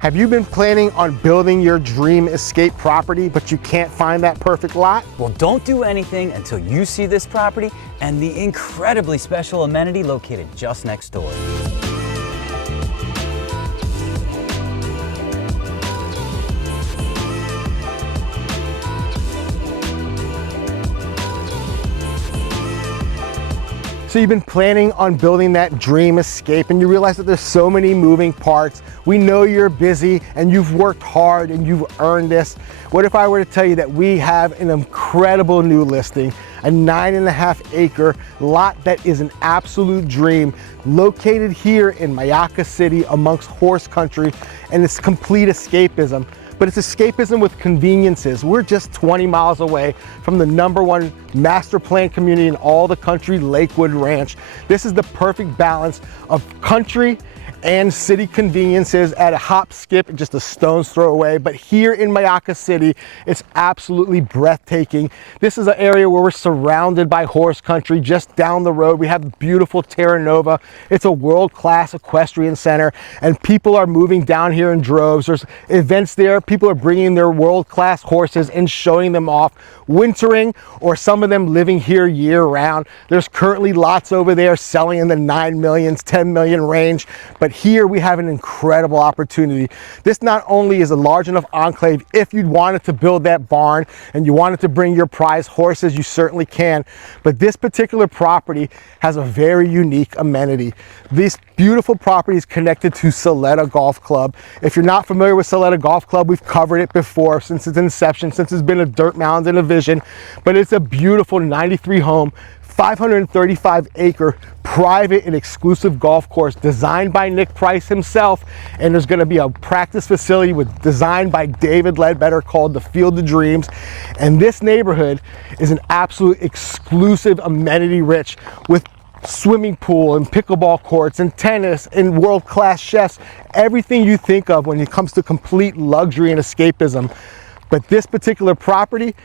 Have you been planning on building your dream escape property, but you can't find that perfect lot? Well, don't do anything until you see this property and the incredibly special amenity located just next door. So you've been planning on building that dream escape and you realize that there's so many moving parts. We know you're busy and you've worked hard and you've earned this. What if I were to tell you that we have an incredible new listing, a 9.5 acre lot that is an absolute dream, located here in Myakka City amongst horse country, and it's complete escapism. But it's escapism with conveniences. We're just 20 miles away from the #1 master plan community in all the country, Lakewood Ranch. This is the perfect balance of country and city conveniences at a hop, skip, and just a stone's throw away. But here in Myakka City, it's absolutely breathtaking. This is an area where we're surrounded by horse country. Just down the road, we have beautiful Terra Nova. It's a world-class equestrian center, and people are moving down here in droves. There's events there. People are bringing their world-class horses and showing them off, wintering, or some of them living here year-round. There's currently lots over there selling in the 9 millions, 10 million range, but here we have an incredible opportunity. This not only is a large enough enclave, if you wanted to build that barn and you wanted to bring your prize horses, you certainly can, but this particular property has a very unique amenity. This beautiful property is connected to Soleta Golf Club. If you're not familiar with Soleta Golf Club, we've covered it before since its inception, since it's been a dirt mound and a vision, but it's a beautiful 93 home, 535 acre private and exclusive golf course designed by Nick Price himself, and there's going to be a practice facility designed by David Leadbetter called the Field of Dreams. And this neighborhood is an absolute exclusive, amenity rich with swimming pool and pickleball courts and tennis and world-class chefs, everything you think of when it comes to complete luxury and escapism. But this particular property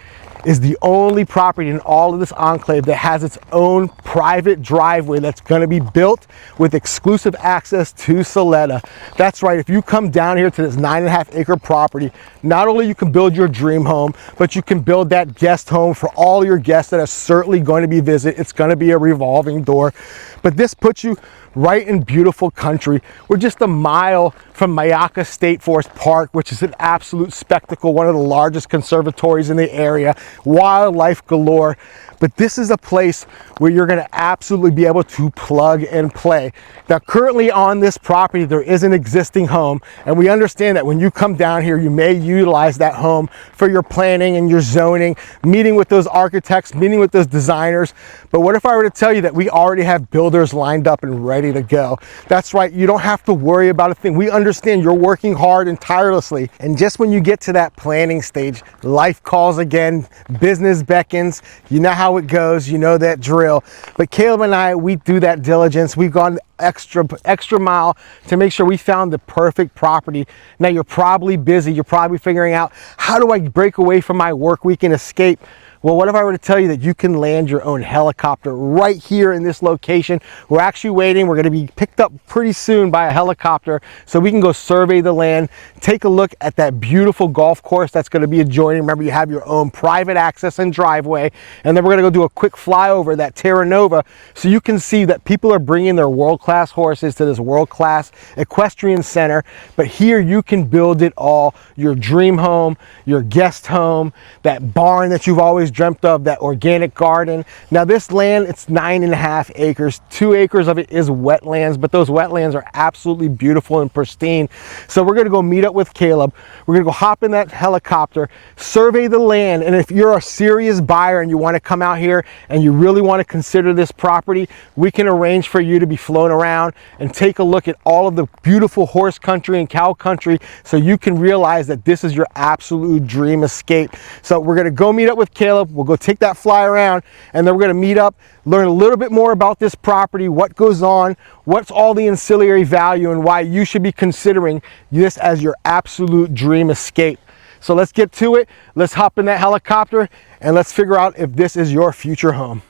is the only property in all of this enclave that has its own private driveway that's going to be built with exclusive access to Soleta. That's right, if you come down here to this 9.5 acre property, not only you can build your dream home, but you can build that guest home for all your guests that are certainly going to be visit. It's going to be a revolving door. But this puts you right in beautiful country. We're just a mile from Myakka State Forest Park, which is an absolute spectacle, one of the largest conservatories in the area, wildlife galore. But this is a place where you're going to absolutely be able to plug and play. Now, currently on this property, there is an existing home, and we understand that when you come down here, you may utilize that home for your planning and your zoning, meeting with those architects, meeting with those designers. But what if I were to tell you that we already have builders lined up and ready to go? That's right, you don't have to worry about a thing. We understand you're working hard and tirelessly, and just when you get to that planning stage, life calls again, business beckons. You know how it goes, you know that drill. But Caleb and I, we do that diligence. We've gone extra mile to make sure we found the perfect property. Now, you're probably busy. You're probably figuring out, how do I break away from my work week and escape? Well, what if I were to tell you that you can land your own helicopter right here in this location? We're actually waiting. We're going to be picked up pretty soon by a helicopter so we can go survey the land, take a look at that beautiful golf course that's going to be adjoining. Remember, you have your own private access and driveway, and then we're going to go do a quick flyover that Terra Nova so you can see that people are bringing their world-class horses to this world-class equestrian center. But here you can build it all: your dream home, your guest home, that barn that you've always dreamt of, that organic garden. Now, this land, it's 9.5 acres. 2 acres of it is wetlands, but those wetlands are absolutely beautiful and pristine. So we're going to go meet up with Caleb. We're going to go hop in that helicopter, survey the land, and if you're a serious buyer and you want to come out here and you really want to consider this property, we can arrange for you to be flown around and take a look at all of the beautiful horse country and cow country so you can realize that this is your absolute dream escape. So we're going to go meet up with Caleb. We'll go take that fly around, and then we're going to meet up, learn a little bit more about this property, what goes on, what's all the ancillary value, and why you should be considering this as your absolute dream escape. So let's get to it. Let's hop in that helicopter and let's figure out if this is your future home.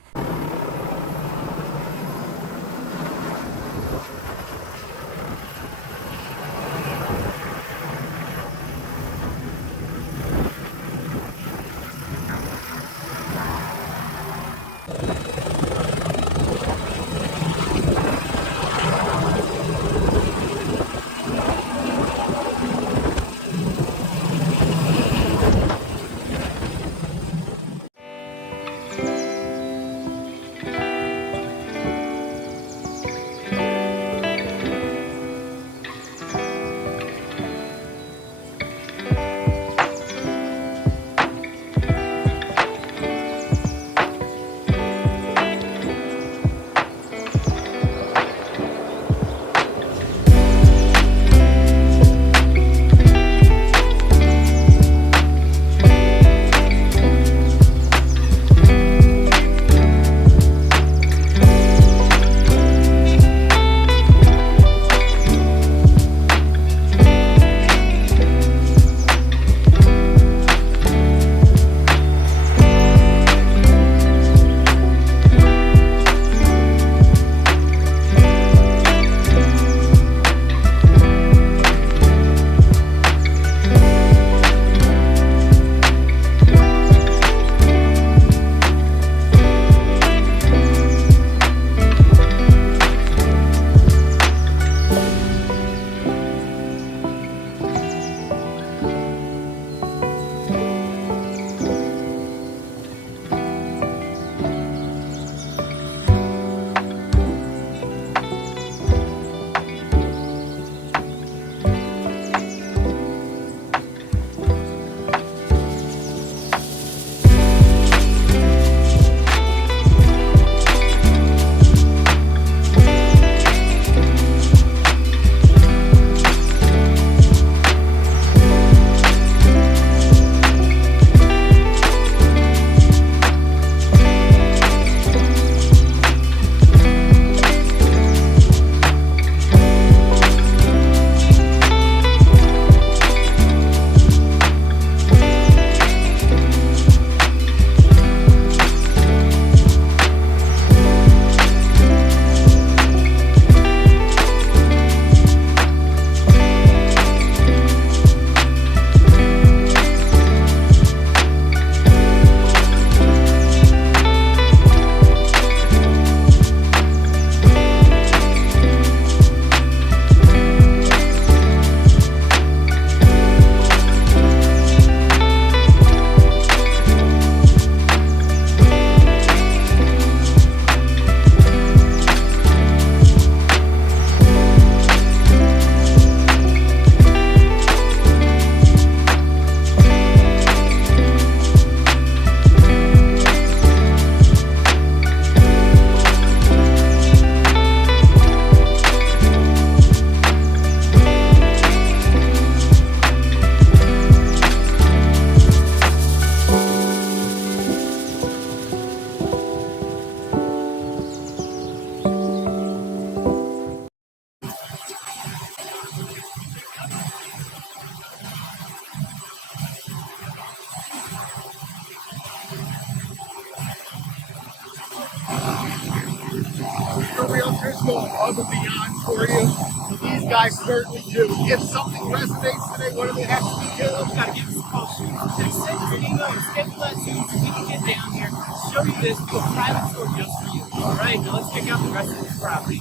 go above and beyond for you. So these guys certainly do. If something resonates today, what do they have to do, Caleb? Got to give us a call. Send your email or schedule that so we can get down here, show you this, do a private tour just for you. All right, now let's check out the rest of this property.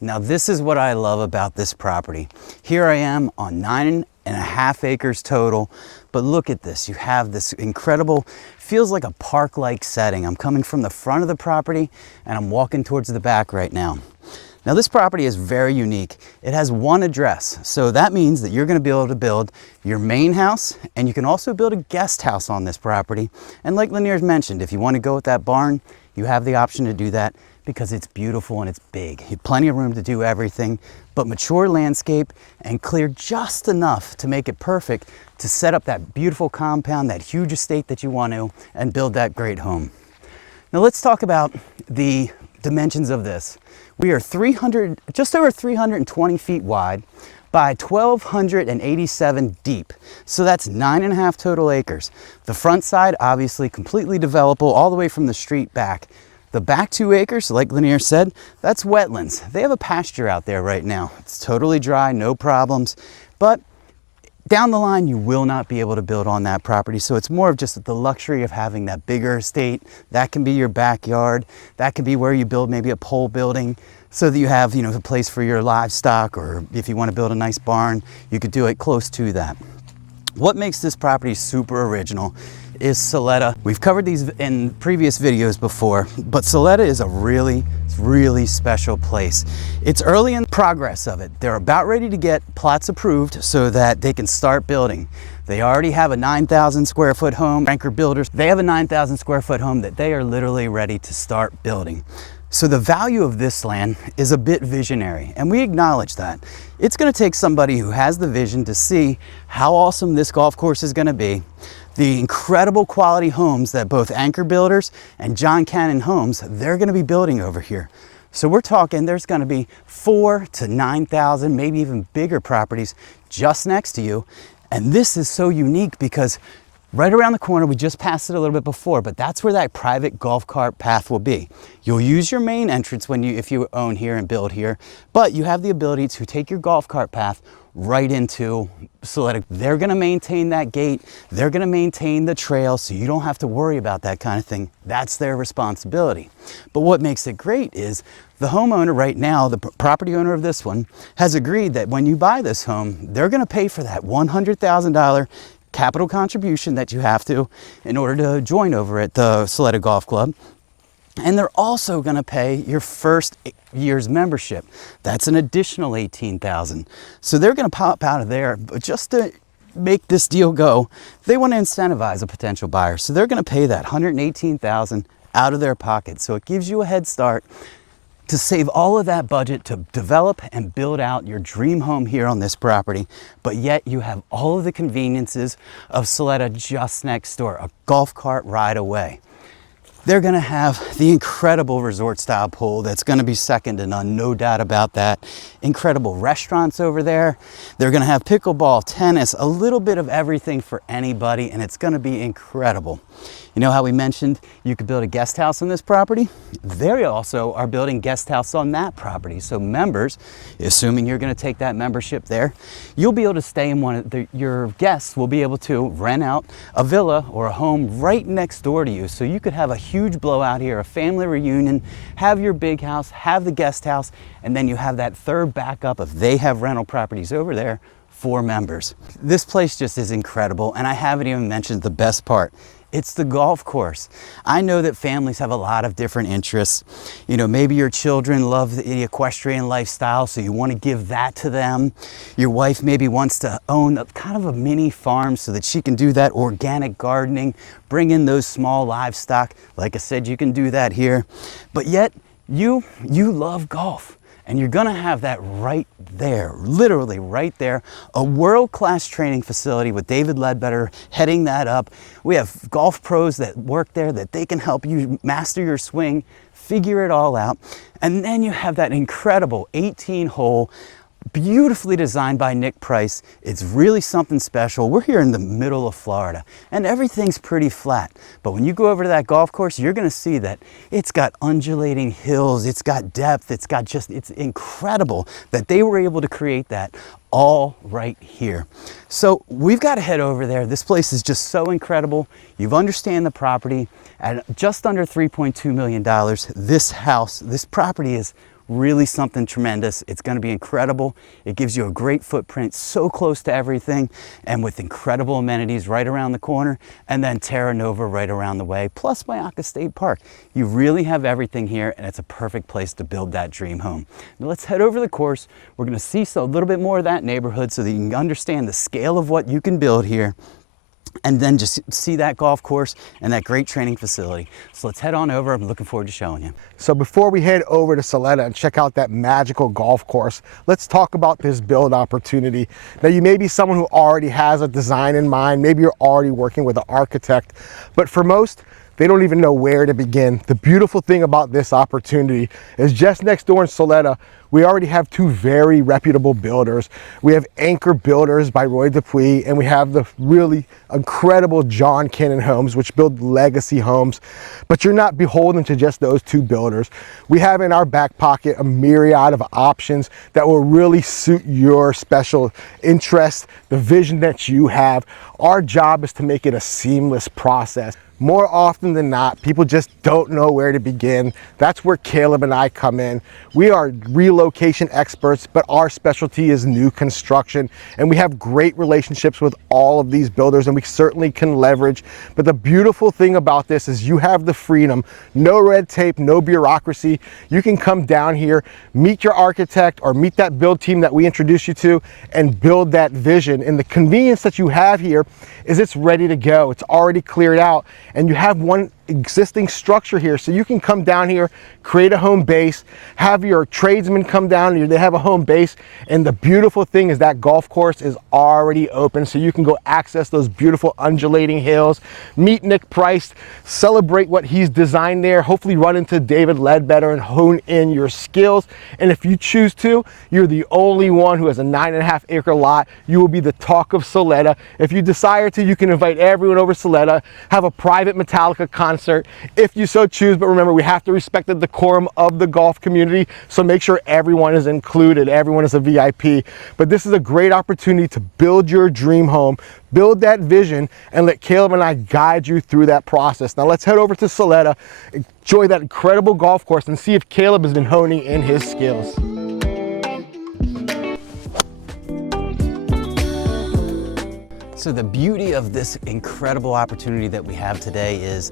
Now this is what I love about this property. Here I am on 9.5 acres total, but look at this. You have this incredible, feels like a park-like setting. I'm coming from the front of the property and I'm walking towards the back right now. Now this property is very unique. It has one address. So that means that you're gonna be able to build your main house, and you can also build a guest house on this property. And like Lanir's mentioned, if you wanna go with that barn, you have the option to do that because it's beautiful and it's big. You have plenty of room to do everything, but mature landscape and clear just enough to make it perfect to set up that beautiful compound, that huge estate that you want to, and build that great home. Now let's talk about the dimensions of this. We are just over 320 feet wide by 1,287 deep. So that's 9.5 total acres. The front side, obviously completely developable all the way from the street back. The back 2 acres, like Lanir said, that's wetlands. They have a pasture out there right now. It's totally dry, no problems. But down the line, you will not be able to build on that property. So it's more of just the luxury of having that bigger estate. That can be your backyard. That can be where you build maybe a pole building so that you have, you know, a place for your livestock, or if you want to build a nice barn, you could do it close to that. What makes this property super original is Soleta. We've covered these in previous videos before, but Soleta is a really special place. It's early in progress of it. They're about ready to get plots approved so that they can start building. They already have a 9,000 square foot home. Anchor builders, they have a 9,000 square foot home that they are literally ready to start building. So the value of this land is a bit visionary, and we acknowledge that. It's gonna take somebody who has the vision to see how awesome this golf course is gonna be, the incredible quality homes that both Anchor Builders and John Cannon Homes, they're gonna be building over here. So we're talking there's gonna be 4,000 to 9,000, maybe even bigger properties just next to you. And this is so unique because right around the corner, we just passed it a little bit before, but that's where that private golf cart path will be. You'll use your main entrance if you own here and build here, but you have the ability to take your golf cart path right into Soleta. They're gonna maintain that gate. They're gonna maintain the trail, so you don't have to worry about that kind of thing. That's their responsibility. But what makes it great is the homeowner right now, the property owner of this one, has agreed that when you buy this home, they're gonna pay for that $100,000 capital contribution that you have to in order to join over at the Soleta Golf Club. And they're also gonna pay your first year's membership. That's an additional $18,000. So they're gonna pop out of there, but just to make this deal go, they wanna incentivize a potential buyer. So they're gonna pay that $118,000 out of their pocket. So it gives you a head start to save all of that budget to develop and build out your dream home here on this property, but yet you have all of the conveniences of Soleta just next door, a golf cart ride away. They're gonna have the incredible resort style pool that's gonna be second to none, no doubt about that. Incredible restaurants over there. They're gonna have pickleball, tennis, a little bit of everything for anybody, and it's gonna be incredible. You know how we mentioned you could build a guest house on this property? They also are building guest house on that property. So members, assuming you're gonna take that membership there, you'll be able to stay in your guests will be able to rent out a villa or a home right next door to you. So you could have a huge blowout here, a family reunion, have your big house, have the guest house, and then you have that third backup if they have rental properties over there for members. This place just is incredible, and I haven't even mentioned the best part. It's the golf course. I know that families have a lot of different interests. You know, maybe your children love the equestrian lifestyle, so you want to give that to them. Your wife maybe wants to own kind of a mini farm so that she can do that organic gardening, bring in those small livestock. Like I said, you can do that here. But yet, you love golf. And you're gonna have that right there, literally right there, a world-class training facility with David Leadbetter heading that up. We have golf pros that work there that they can help you master your swing, figure it all out. And then you have that incredible 18-hole beautifully designed by Nick Price. It's really something special. We're here in the middle of Florida and everything's pretty flat. But when you go over to that golf course, you're gonna see that it's got undulating hills, it's got depth, it's incredible that they were able to create that all right here. So we've got to head over there. This place is just so incredible. You've understand the property at just under $3.2 million. This property is really something tremendous. It's going to be incredible. It gives you a great footprint, so close to everything, and with incredible amenities right around the corner, and then Terra Nova right around the way, plus Myakka State Park. You really have everything here, and it's a perfect place to build that dream home. Now let's head over the course. We're going to see a little bit more of that neighborhood so that you can understand the scale of what you can build here, and then just see that golf course and that great training facility. So let's head on over. I'm looking forward to showing you. So before we head over to Soleta and check out that magical golf course, let's talk about this build opportunity. Now, you may be someone who already has a design in mind. Maybe you're already working with an architect, but for most, they don't even know where to begin. The beautiful thing about this opportunity is just next door in Soleta, we already have two very reputable builders. We have Anchor Builders by Roy Dupuis, and we have the really incredible John Cannon Homes, which build legacy homes. But you're not beholden to just those two builders. We have in our back pocket a myriad of options that will really suit your special interest, the vision that you have. Our job is to make it a seamless process. More often than not, people just don't know where to begin. That's where Caleb and I come in. We are relocation experts, but our specialty is new construction, and we have great relationships with all of these builders, and we certainly can leverage. But the beautiful thing about this is you have the freedom, no red tape, no bureaucracy. You can come down here, meet your architect or meet that build team that we introduce you to, and build that vision. And the convenience that you have here is it's ready to go. It's already cleared out, and you have one existing structure here, so you can come down here, create a home base, have your tradesmen come down here, they have a home base. And the beautiful thing is that golf course is already open, so you can go access those beautiful undulating hills, meet Nick Price, celebrate what he's designed there, hopefully run into David Leadbetter and hone in your skills. And if you choose to, you're the only one who has a 9.5 acre lot. You will be the talk of Soleta. If you desire to, you can invite everyone over Soleta, have a private Metallica concert if you so choose. But remember, we have to respect the decorum of the golf community, so make sure everyone is included, everyone is a VIP. But this is a great opportunity to build your dream home, build that vision, and let Caleb and I guide you through that process. Now let's head over to Soleta, enjoy that incredible golf course, and see if Caleb has been honing in his skills. So the beauty of this incredible opportunity that we have today is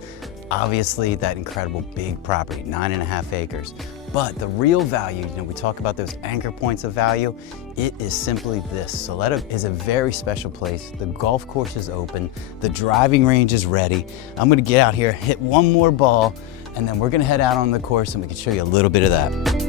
obviously that incredible big property, 9.5 acres. But the real value, we talk about those anchor points of value, it is simply this. Soleta is a very special place. The golf course is open, the driving range is ready. I'm gonna get out here, hit one more ball, and then we're gonna head out on the course and we can show you a little bit of that.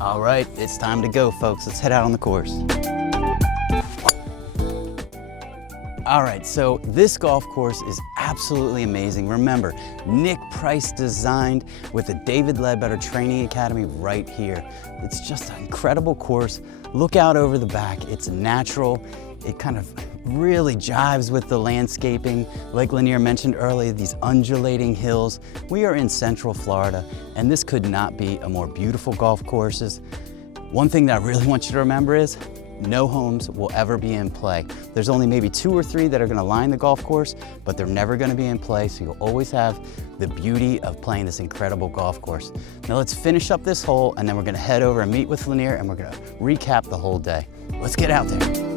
All right, it's time to go, folks. Let's head out on the course. All right, so this golf course is absolutely amazing. Remember, Nick Price designed with the David Leadbetter Training Academy right here. It's just an incredible course. Look out over the back. It's natural. It kind of really jives with the landscaping. Like Lanir mentioned earlier, these undulating hills. We are in Central Florida, and this could not be a more beautiful golf courses. One thing that I really want you to remember is no homes will ever be in play. There's only maybe 2 or 3 that are gonna line the golf course, but they're never gonna be in play, so you'll always have the beauty of playing this incredible golf course. Now let's finish up this hole, and then we're gonna head over and meet with Lanir, and we're gonna recap the whole day. Let's get out there.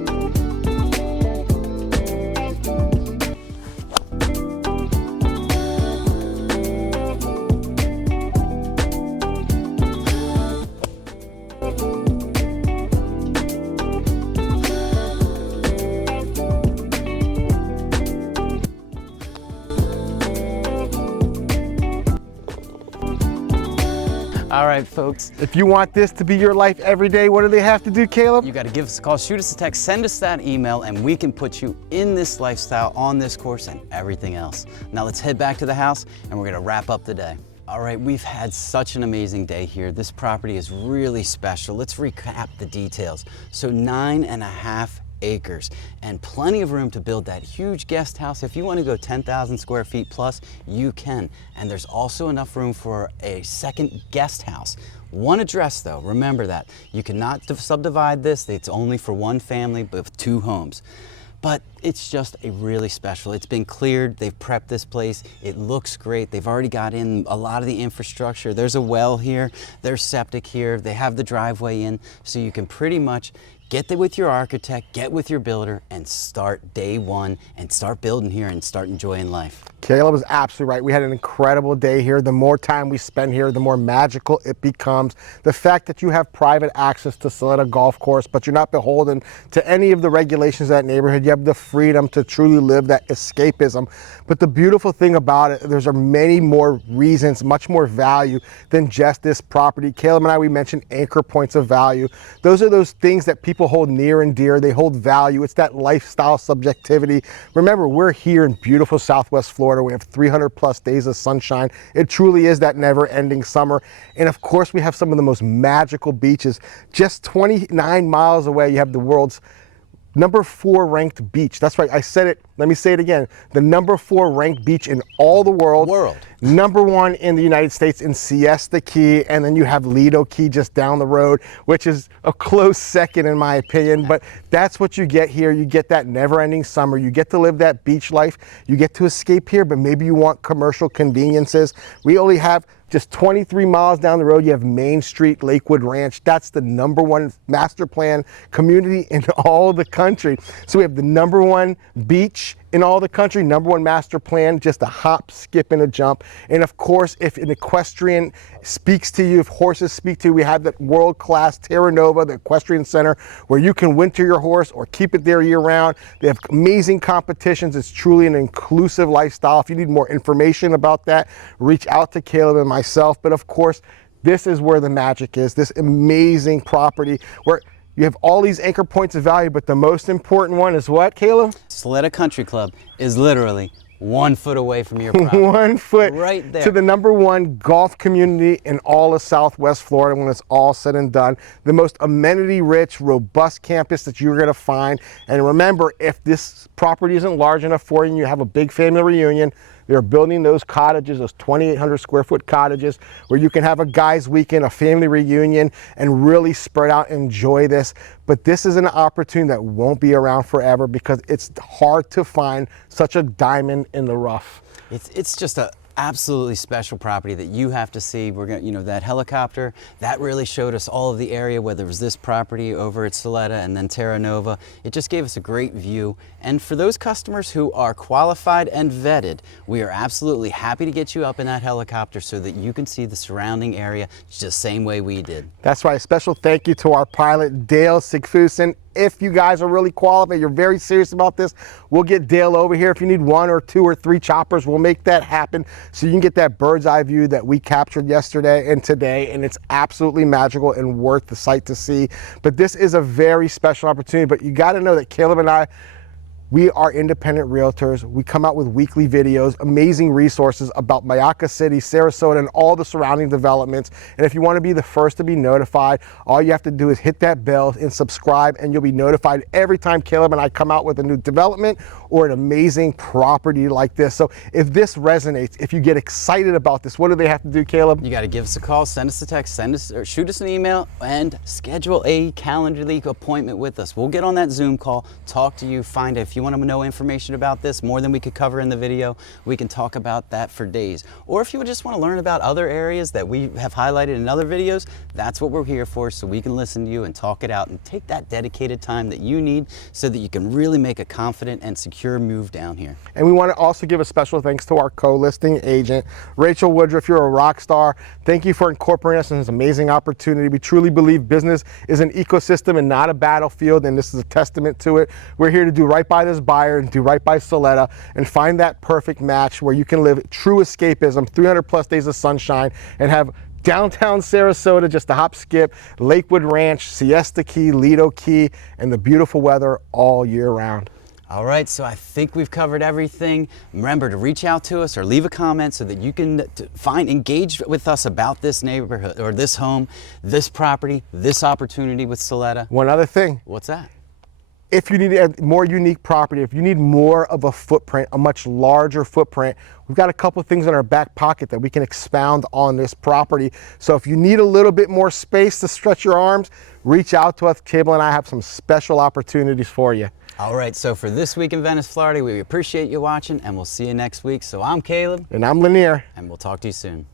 All right, folks. If you want this to be your life every day, what do they have to do, Caleb? You got to give us a call, shoot us a text, send us that email, and we can put you in this lifestyle, on this course, and everything else. Now let's head back to the house, and we're going to wrap up the day. All right, we've had such an amazing day here. This property is really special. Let's recap the details. So 9.5 acres and plenty of room to build that huge guest house. If you want to go 10,000 square feet plus, you can. And there's also enough room for a second guest house. One address though, remember that. You cannot subdivide this. It's only for one family with 2 homes. But it's just a really special. It's been cleared, they've prepped this place, it looks great. They've already got in a lot of the infrastructure. There's a well here, there's septic here, they have the driveway in, so you can pretty much get there with your architect, get with your builder, and start day one and start building here and start enjoying life. Caleb is absolutely right. We had an incredible day here. The more time we spend here, the more magical it becomes. The fact that you have private access to Soleta Golf Course, but you're not beholden to any of the regulations of that neighborhood. You have the freedom to truly live that escapism. But the beautiful thing about it, there's many more reasons, much more value than just this property. Caleb and I, we mentioned anchor points of value. Those are those things that people hold near and dear. They hold value. It's that lifestyle subjectivity. Remember, we're here in beautiful Southwest Florida. We have 300 plus days of sunshine. It truly is that never ending summer. And of course, we have some of the most magical beaches. Just 29 miles away, you have the world's #4 ranked beach. That's right, I said it. Let me say it again. The #4 ranked beach in all the world. #1 in the United States in Siesta Key, and then you have Lido Key just down the road, which is a close second in my opinion, but that's what you get here. You get that never-ending summer. You get to live that beach life. You get to escape here, but maybe you want commercial conveniences. We only have just 23 miles down the road, you have Main Street, Lakewood Ranch. That's the #1 master plan community in all the country. So we have the #1 beach in all the country, #1 master plan, just a hop, skip, and a jump. And of course, if an equestrian speaks to you, if horses speak to you, we have that world-class Terra Nova, the Equestrian Center, where you can winter your horse or keep it there year-round. They have amazing competitions. It's truly an inclusive lifestyle. If you need more information about that, reach out to Caleb and myself. But of course, this is where the magic is, this amazing property where you have all these anchor points of value, but the most important one is what, Caleb? Soleta Country Club is literally 1 foot away from your property. 1 foot right there to the #1 golf community in all of Southwest Florida when it's all said and done. The most amenity-rich, robust campus that you're gonna find. And remember, if this property isn't large enough for you and you have a big family reunion, they're building those cottages, those 2,800 square foot cottages, where you can have a guys' weekend, a family reunion, and really spread out and enjoy this. But this is an opportunity that won't be around forever because it's hard to find such a diamond in the rough. It's just a absolutely special property that you have to see. We're gonna, you know, that helicopter, that really showed us all of the area, whether it was this property over at Soleta and then Terra Nova. It just gave us a great view. And for those customers who are qualified and vetted, we are absolutely happy to get you up in that helicopter so that you can see the surrounding area just the same way we did. That's right. A special thank you to our pilot, Dale Seclusion. If you guys are really qualified, you're very serious about this, we'll get Dale over here. If you need 1 or 2 or 3 choppers, we'll make that happen so you can get that bird's eye view that we captured yesterday and today, and it's absolutely magical and worth the sight to see. But this is a very special opportunity, but you got to know that Caleb and I, we are independent realtors. We come out with weekly videos, amazing resources about Myakka City, Sarasota, and all the surrounding developments. And if you want to be the first to be notified, all you have to do is hit that bell and subscribe, and you'll be notified every time Caleb and I come out with a new development or an amazing property like this. So if this resonates, if you get excited about this, what do they have to do, Caleb? You got to give us a call, send us a text, send us or shoot us an email, and schedule a Calendly appointment with us. We'll get on that Zoom call, talk to you, find out if you want to know information about this, more than we could cover in the video, we can talk about that for days. Or if you just want to learn about other areas that we have highlighted in other videos, that's what we're here for, so we can listen to you and talk it out and take that dedicated time that you need so that you can really make a confident and secure move down here. And we want to also give a special thanks to our co-listing agent, Rachel Woodruff. You're a rock star. Thank you for incorporating us in this amazing opportunity. We truly believe business is an ecosystem and not a battlefield, and this is a testament to it. We're here to do right by this buyer and do right by Soleta and find that perfect match where you can live true escapism, 300 plus days of sunshine, and have Downtown Sarasota, just a hop skip, Lakewood Ranch, Siesta Key, Lido Key, and the beautiful weather all year round. All right, so I think we've covered everything. Remember to reach out to us or leave a comment so that you can engage with us about this neighborhood or this home, this property, this opportunity with Soleta. One other thing. What's that? If you need a more unique property, if you need more of a footprint, a much larger footprint, we've got a couple of things in our back pocket that we can expound on this property. So if you need a little bit more space to stretch your arms, reach out to us. Caleb and I have some special opportunities for you. All right, so for this week in Venice, Florida, we appreciate you watching and we'll see you next week. So I'm Caleb. And I'm Lanir. And we'll talk to you soon.